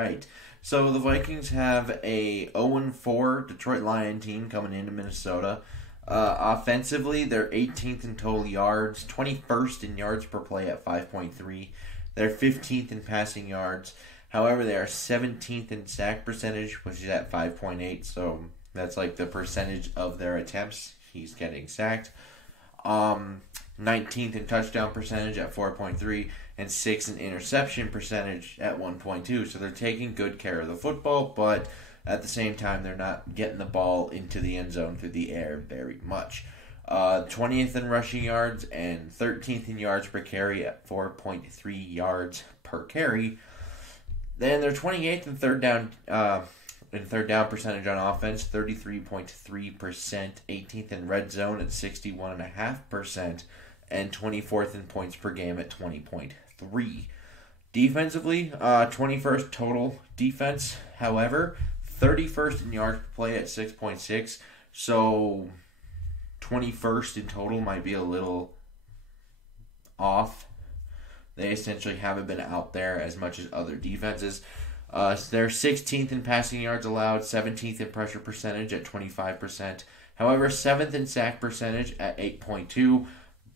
right. So the Vikings have a 0-4 Detroit Lion team coming into Minnesota. Offensively, they're 18th in total yards, 21st in yards per play at 5.3. They're 15th in passing yards. However, they are 17th in sack percentage, which is at 5.8. So that's like the percentage of their attempts he's getting sacked. 19th in touchdown percentage at 4.3, and 6th in interception percentage at 1.2. So they're taking good care of the football, but at the same time, they're not getting the ball into the end zone through the air very much. 20th in rushing yards and 13th in yards per carry at 4.3 yards per carry. Then they're 28th in third down percentage on offense, 33.3%, 18th in red zone at 61.5%, and 24th in points per game at 20.3. Defensively, 21st total defense, however, 31st in yards per play at 6.6, so 21st in total might be a little off. They essentially haven't been out there as much as other defenses. They're 16th in passing yards allowed, 17th in pressure percentage at 25%. However, 7th in sack percentage at 8.2,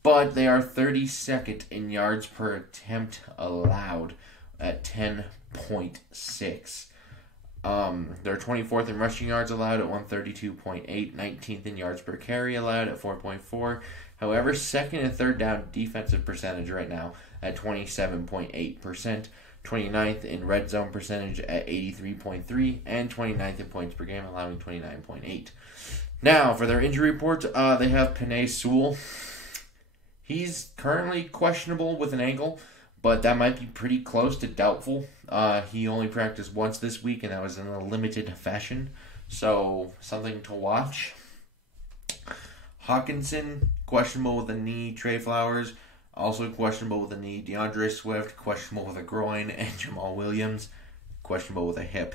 but they are 32nd in yards per attempt allowed at 10.6. They're 24th in rushing yards allowed at 132.8, 19th in yards per carry allowed at 4.4. However, 2nd and 3rd down defensive percentage right now at 27.8%, 29th in red zone percentage at 83.3, and 29th in points per game, allowing 29.8. Now, for their injury report, they have Penei Sewell. He's currently questionable with an ankle, but that might be pretty close to doubtful. He only practiced once this week, and that was in a limited fashion, so something to watch. Hawkinson, questionable with a knee. Trey Flowers, also questionable with a knee. DeAndre Swift, questionable with a groin. And Jamal Williams, questionable with a hip.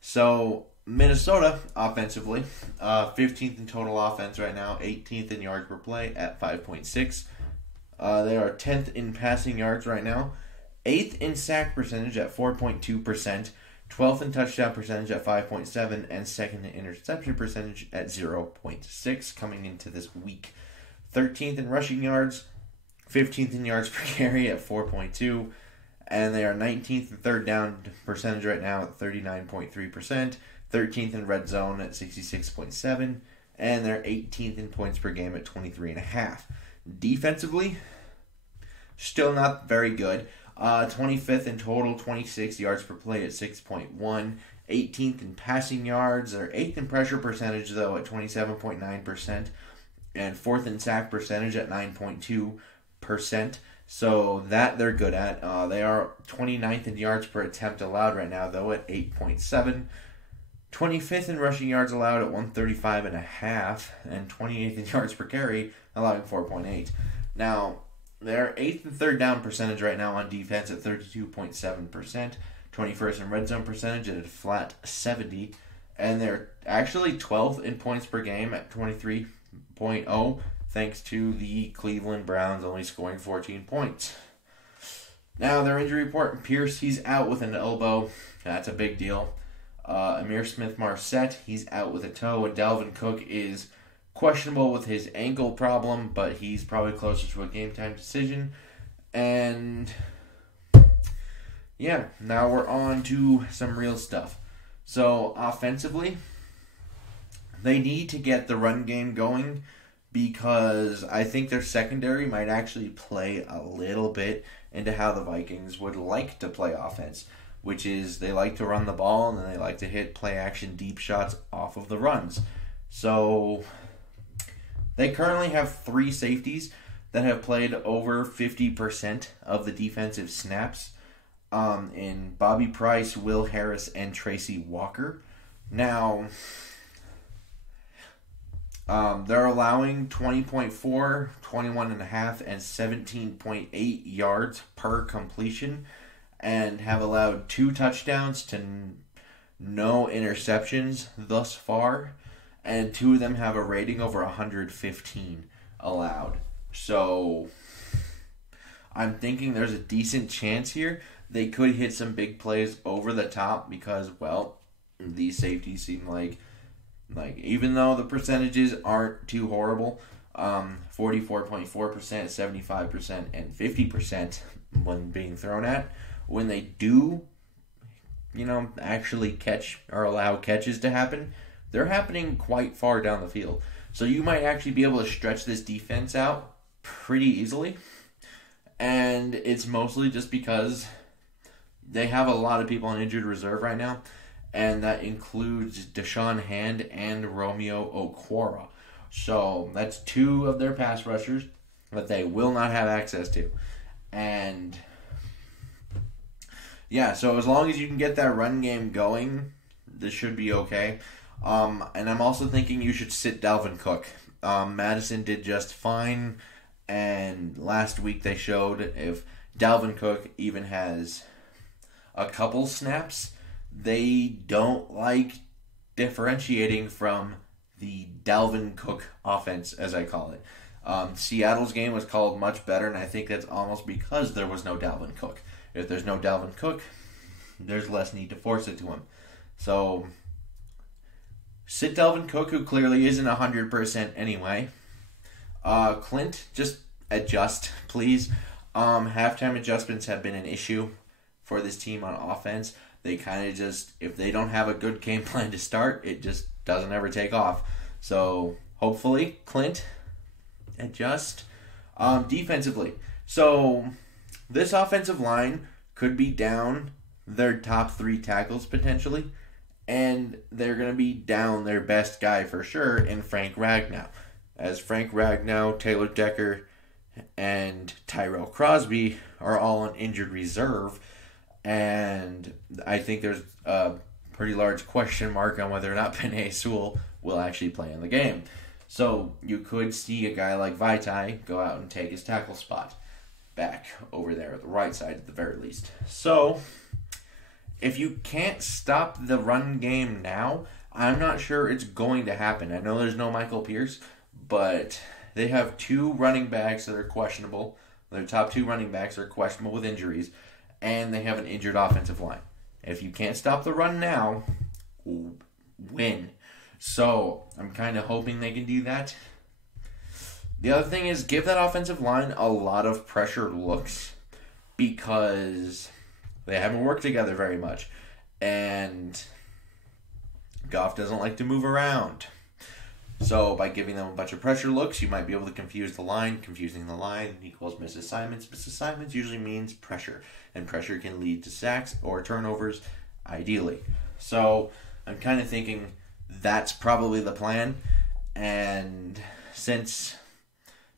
So, Minnesota, offensively, 15th in total offense right now, 18th in yards per play at 5.6. They are 10th in passing yards right now, 8th in sack percentage at 4.2%, 12th in touchdown percentage at 5.7, and 2nd in interception percentage at 0.6 coming into this week. 13th in rushing yards, 15th in yards per carry at 4.2, and they are 19th in third down percentage right now at 39.3%, 13th in red zone at 66.7, and they're 18th in points per game at 23.5. Defensively, still not very good. 25th in total, 26 yards per play at 6.1. 18th in passing yards. They're 8th in pressure percentage, though, at 27.9%. And 4th in sack percentage at 9.2%. So that they're good at. They are 29th in yards per attempt allowed right now, though, at 8.7. 25th in rushing yards allowed at 135.5. And 28th in yards per carry, allowing 4.8. Now, they're 8th and third down percentage right now on defense at 32.7%. 21st in red zone percentage at a flat 70. And they're actually 12th in points per game at 23.0, thanks to the Cleveland Browns only scoring 14 points. Now, their injury report, Pierce, he's out with an elbow. That's a big deal. Amir Smith-Marset, he's out with a toe. And Dalvin Cook is questionable with his ankle problem, but he's probably closer to a game-time decision. And yeah, now we're on to some real stuff. So, offensively, they need to get the run game going because I think their secondary might actually play a little bit into how the Vikings would like to play offense, which is they like to run the ball and then they like to hit play-action deep shots off of the runs. So they currently have 3 safeties that have played over 50% of the defensive snaps in Bobby Price, Will Harris, and Tracy Walker. Now, they're allowing 20.4, 21.5, and 17.8 yards per completion and have allowed 2 touchdowns to no interceptions thus far. And 2 of them have a rating over 115 allowed. So I'm thinking there's a decent chance here they could hit some big plays over the top because, well, these safeties seem like even though the percentages aren't too horrible, 44.4%, 75%, and 50% when being thrown at, when they do, actually catch or allow catches to happen, they're happening quite far down the field. So you might actually be able to stretch this defense out pretty easily. And it's mostly just because they have a lot of people on injured reserve right now. And that includes Deshaun Hand and Romeo Okwara. So that's two of their pass rushers that they will not have access to. And yeah, so as long as you can get that run game going, this should be okay. And I'm also thinking you should sit Dalvin Cook. Madison did just fine. And last week they showed if Dalvin Cook even has a couple snaps, they don't like differentiating from the Dalvin Cook offense, as I call it. Seattle's game was called much better, and I think that's almost because there was no Dalvin Cook. If there's no Dalvin Cook, there's less need to force it to him. So, sit Dalvin Cook, who clearly isn't 100% anyway. Clint, just adjust, please. Halftime adjustments have been an issue for this team on offense. They kind of just, if they don't have a good game plan to start, it just doesn't ever take off. So, hopefully, Clint, adjust. Defensively. So, this offensive line could be down their top 3 tackles potentially. And they're going to be down their best guy for sure in Frank Ragnow. As Frank Ragnow, Taylor Decker, and Tyrell Crosby are all on injured reserve. And I think there's a pretty large question mark on whether or not Penei Sewell will actually play in the game. So you could see a guy like Vaitai go out and take his tackle spot back over there at the right side at the very least. So if you can't stop the run game now, I'm not sure it's going to happen. I know there's no Michael Pierce, but they have 2 running backs that are questionable. Their top 2 running backs are questionable with injuries, and they have an injured offensive line. If you can't stop the run now, win. So I'm kind of hoping they can do that. The other thing is give that offensive line a lot of pressure looks because they haven't worked together very much. And Goff doesn't like to move around. So by giving them a bunch of pressure looks, you might be able to confuse the line. Confusing the line equals misassignments. Misassignments usually means pressure. And pressure can lead to sacks or turnovers, ideally. So I'm kind of thinking that's probably the plan. And since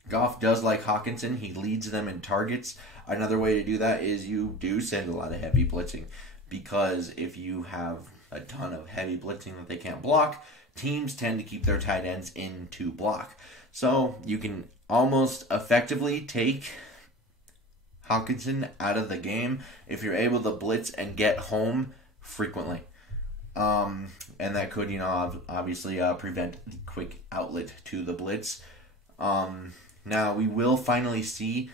Goff does like Hawkinson, he leads them in targets. Another way to do that is you do send a lot of heavy blitzing. Because if you have a ton of heavy blitzing that they can't block, teams tend to keep their tight ends in to block. So you can almost effectively take Hawkinson out of the game if you're able to blitz and get home frequently. And that could, obviously prevent the quick outlet to the blitz. Now, we will finally see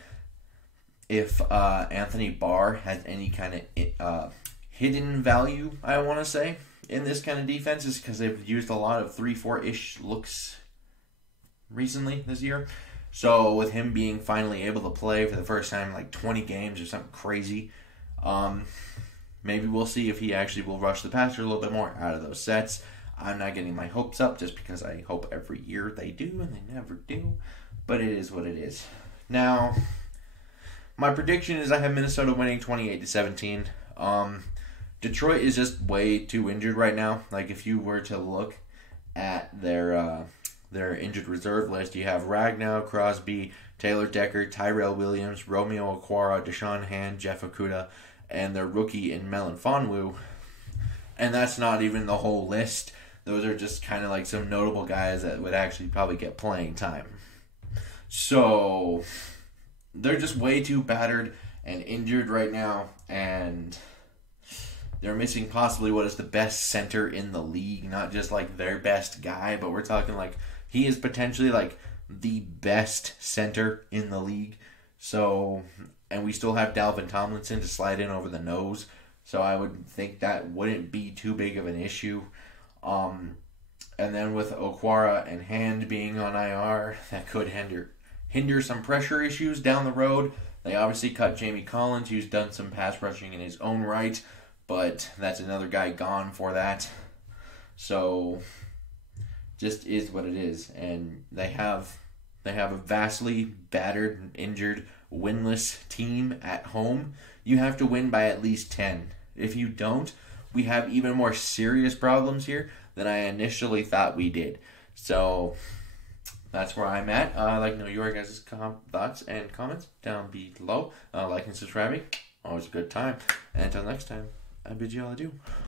if Anthony Barr has any kind of hidden value, I want to say, in this kind of defense, is because they've used a lot of 3-4-ish looks recently this year. So with him being finally able to play for the first time in like 20 games or something crazy, maybe we'll see if he actually will rush the passer a little bit more out of those sets. I'm not getting my hopes up just because I hope every year they do and they never do. But it is what it is. Now, my prediction is I have Minnesota winning 28-17. Detroit is just way too injured right now. Like if you were to look at their injured reserve list, you have Ragnow, Crosby, Taylor Decker, Tyrell Williams, Romeo Okwara, Deshaun Hand, Jeff Okudah, and their rookie in Melon Fonwu. And that's not even the whole list. Those are just kind of like some notable guys that would actually probably get playing time. So they're just way too battered and injured right now, and they're missing possibly what is the best center in the league, not just like their best guy, but we're talking like he is potentially like the best center in the league. So and we still have Dalvin Tomlinson to slide in over the nose. So I would think that wouldn't be too big of an issue. And then with Okwara and Hand being on IR, that could hinder some pressure issues down the road. They obviously cut Jamie Collins, who's done some pass rushing in his own right, but that's another guy gone for that. So just is what it is. And they have a vastly battered, injured, winless team at home. You have to win by at least 10. If you don't, we have even more serious problems here than I initially thought we did. So that's where I'm at. I'd like to know your guys' thoughts and comments down below. Like and subscribing, always a good time. And until next time, I bid you all adieu.